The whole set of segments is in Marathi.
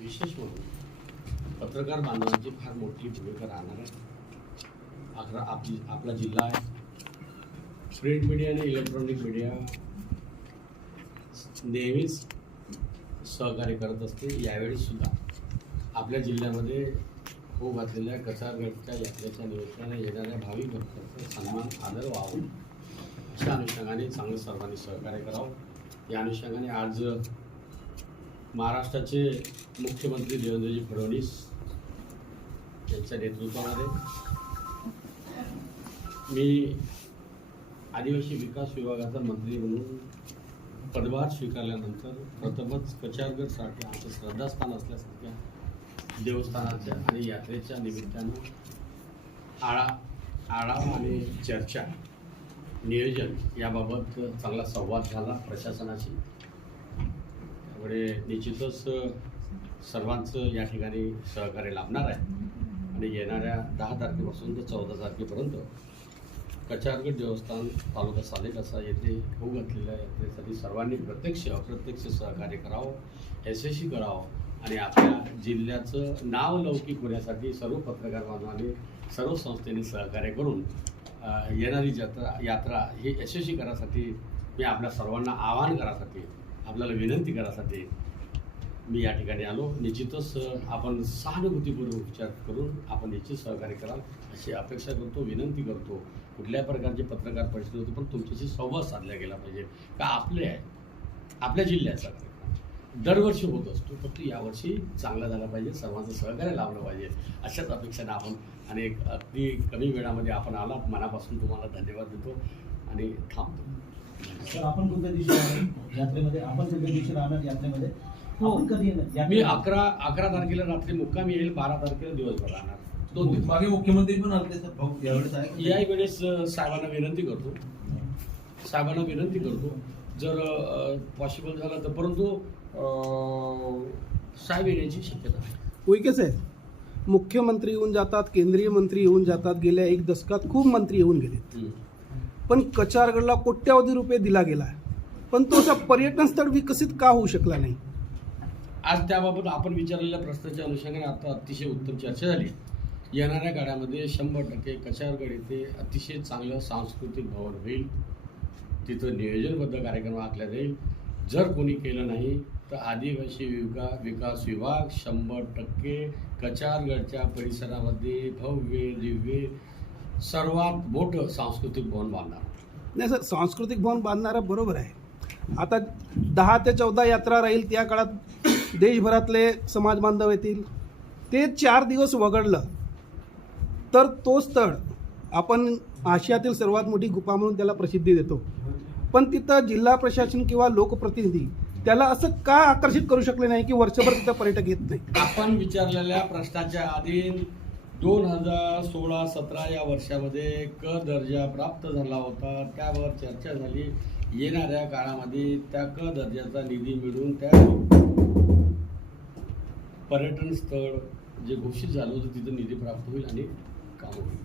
विशेष म्हणून पत्रकार बांधवांची फार मोठी भूमिका राहणार आहे. अकरा आपली आपला जिल्हा आहे. प्रिंट मीडिया आणि इलेक्ट्रॉनिक मीडिया नेहमीच सहकार्य करत असते. यावेळी सुद्धा आपल्या जिल्ह्यामध्ये हो घातलेल्या कचारगडच्या यात्रेच्या निमित्ताने येणाऱ्या भाविक भक्तांचा सन्मान आदर व्हावा अशा अनुषंगाने चांगलं सर्वांनी सहकार्य करावं. या अनुषंगाने आज महाराष्ट्राचे मुख्यमंत्री देवेंद्रजी फडणवीस यांच्या नेतृत्वामध्ये मी आदिवासी विकास विभागाचा मंत्री म्हणून पदभार स्वीकारल्यानंतर प्रथमच कचारगडसाठी आमचं श्रद्धास्थान असल्यासारख्या देवस्थानाच्या आणि यात्रेच्या निमित्तानं आळा आढावा आणि चर्चा नियोजन याबाबत चांगला संवाद झाला प्रशासनाशी. त्यामुळे निश्चितच सर्वांचं या ठिकाणी सहकार्य लाभणार आहे. आणि येणाऱ्या दहा तारखेपासून ते चौदा तारखेपर्यंत कचारगड देवस्थान तालुका सालेकसा येथे होऊ घातलेल्या यात्रेसाठी सर्वांनी प्रत्यक्ष अप्रत्यक्ष सहकार्य करावं यशस्वी करावं आणि आपल्या जिल्ह्याचं नाव लौकिक होण्यासाठी सर्व पत्रकार बांधवांनी सर्व संस्थेने सहकार्य करून येणारी जत्रा यात्रा ही यशस्वी करासाठी मी आपल्या सर्वांना आवाहन करासाठी आपल्याला विनंती करायसाठी मी या ठिकाणी आलो. निश्चितच आपण सहानुभूतीपूर्वक विचार करून आपण निश्चित सहकार्य कराल अशी अपेक्षा करतो विनंती करतो. कुठल्याही प्रकारची पत्रकार परिस्थिती होती पण तुमच्याशी संवाद साधला गेला पाहिजे. का आपले आहे आपल्या जिल्ह्याचा? दरवर्षी होत असतो फक्त यावर्षी चांगला झाला पाहिजे सर्वांचं सहकार्य लाभलं पाहिजे. अशाच अपेक्षाने आपण आणि एक अगदी कमी वेळामध्ये आपण आलात मनापासून तुम्हाला धन्यवाद देतो आणि थांबतो. सर आपण कोणत्या दिवशी यात्रेमध्ये आपण कोणत्या दिवशी राहणार यात्रेमध्ये. हो. आपण कधी येणार? मी यात्रेमध्ये? अकरा अकरा तारखेला रात्री मुक्कामी येईल बारा तारखेला दिवसभर राहणार. दोन दिवस. मागे मुख्यमंत्री पण आले सर भाऊ यावेळेस आहे का? याही वेळेस अ, साहेबांना विनंती करतो. साहेबांना विनंती करतो. जर पॉसिबल झालं तर परंतु अ, साहेब येण्याची शक्यता आहे. मुख्यमंत्री येऊन जातात केंद्रीय मंत्री येऊन जातात गेल्या एक दशकात खूप मंत्री येऊन गेले हम्म. पण कचारगडला कोट्यावधी रुपये दिला गेला पण तो असा पर्यटन स्थळ विकसित का होऊ शकला नाही? आज त्याबाबत आपण विचारलेल्या प्रश्नाच्या अनुषंगाने आता अतिशय उत्तम चर्चा झाली. येणाऱ्या काळामध्ये शंभर टक्के कचारगड येथे अतिशय चांगलं सांस्कृतिक भवन होईल. तिथं नियोजनबद्ध कार्यक्रम आखला जाईल. जर कोणी केलं नाही तर आदिवासी विका विकास विभाग शंभर टक्के कचारगडच्या परिसरामध्ये भव्य दिव्य सर्वात मोठं सांस्कृतिक भवन बांधणार. नाही सर सांस्कृतिक भवन बांधणारा बरोबर आहे. आता दहा ते चौदा यात्रा राहील त्या काळात देशभरातले समाज बांधव येतील. ते चार दिवस वगळलं तर तो स्थळ आपण आशियातील सर्वात मोठी गुफा म्हणून त्याला प्रसिद्धी देतो. पण तिथं जिल्हा प्रशासन किंवा लोकप्रतिनिधी त्याला असं का आकर्षित करू शकले नाही की वर्षभर तिथं पर्यटक येत नाही? आपण विचारलेल्या प्रश्नाच्या आधी दोन हजार सोळा सतरा या वर्षामध्ये क दर्जा प्राप्त झाला होता. त्यावर चर्चा झाली. येणाऱ्या काळामध्ये त्या क दर्जाचा निधी मिळून त्या पर्यटन स्थळ जे घोषित झालं होतं तिथं निधी प्राप्त होईल आणि काम होईल.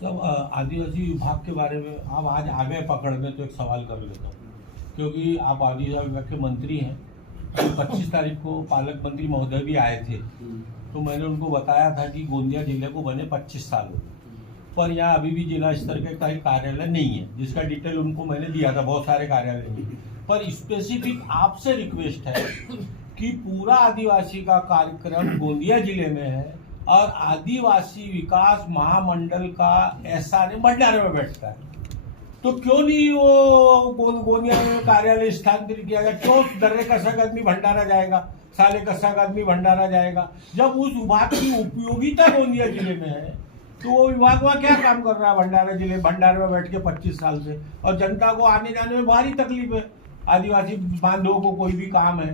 सब आदिवासी विभाग के बारे में आप आज आ गए पकड़ में तो एक सवाल कर लेता हूँ। क्योंकि आप आदिवासी विभाग के मंत्री हैं तो पच्चीस तारीख को पालक मंत्री महोदय भी आए थे। तो मैंने उनको बताया था कि गोंदिया ज़िले को बने 25 साल हो गए। पर यहाँ अभी भी जिला स्तर के कहीं कार्यालय नहीं है, जिसका डिटेल उनको मैंने दिया था, बहुत सारे कार्यालय नहीं पर स्पेसिफिक आपसे रिक्वेस्ट है कि पूरा आदिवासी का कार्यक्रम गोंदिया ज़िले में है और आदिवासी विकास महामंडल का ऐसा नहीं भंडारे में बैठता है। तो क्यों नहीं वो गोंदिया में कार्यालय स्थानांतरित किया गया? क्यों दर्रे कसक आदमी भंडारा जाएगा? साले कसक आदमी भंडारा जाएगा? जब उस विभाग की उपयोगिता गोंदिया ज़िले में है तो वो विभाग वहाँ क्या काम कर रहा है भंडारा जिले भंडारे में बैठ के पच्चीस साल से। और जनता को आने जाने में भारी तकलीफ है। आदिवासी बांधवों को कोई भी काम है।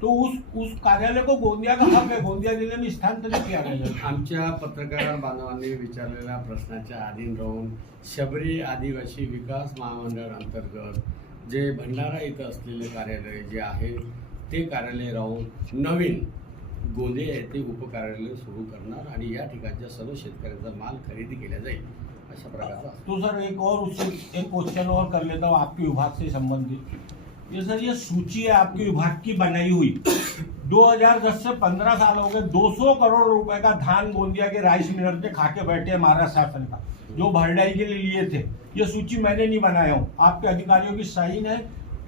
तो उस उस कार्यालय को गोंदिया का हक है। गोंदिया जिले में स्थानांतरित किया गया आमच्या पत्रकार बांधवांनी विचारलेल्या प्रश्नाच्या अधीन राहून शबरी आदिवासी विकास महामंडळ अंतर्गत जे भंडारा इथं असलेले कार्यालय जे आहे ते कार्यालय राहून नवीन गोंदे येथे उपकार्यालय सुरू करणार आणि या ठिकाणच्या सर्व शेतकऱ्यांचा माल खरेदी केला जाईल अशा प्रकारचा तो सर एक और उससे एक क्वेश्चन और कर लेता हूँ आपके विभाग से संबंधित। ये सर, ये सूची है आपके विभाग की बनाई हुई। 2010 से 15 साल हो गए 200 करोड़ रुपए का धान गोंदिया के राइस मिलर पे खा के बैठे महाराष्ट्र शासन का जो भरडाई के लिए लिए थे, ये सूची मैंने नहीं बनाया हूँ। आपके अधिकारियों की साइन है,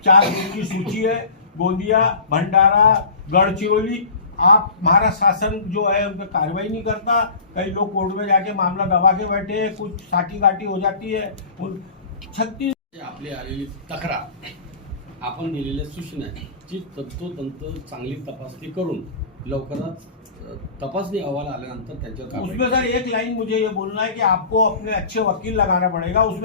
चार दिन की सूची है, गोंदिया, भंडारा, गढ़चिरौली आप महाराष्ट्र शासन जो है उन पर कार्रवाई नहीं करता। कई लोग कोर्ट में जाके मामला दबा के बैठे हैं कुछ साटी गाटी हो जाती है। उन छत्तीस आपली आलेली तक्रार आपण दिलेल्या सूचना ची तंतोतंत चांगली तपासणी करून लवकरच तपासणी अहवाल आल्यानंतर त्यांच्यावर उसमें सर एक लाइन मुझे ये बोलना है कि आपको अपने अच्छे वकील लगाना पड़ेगा। उसमें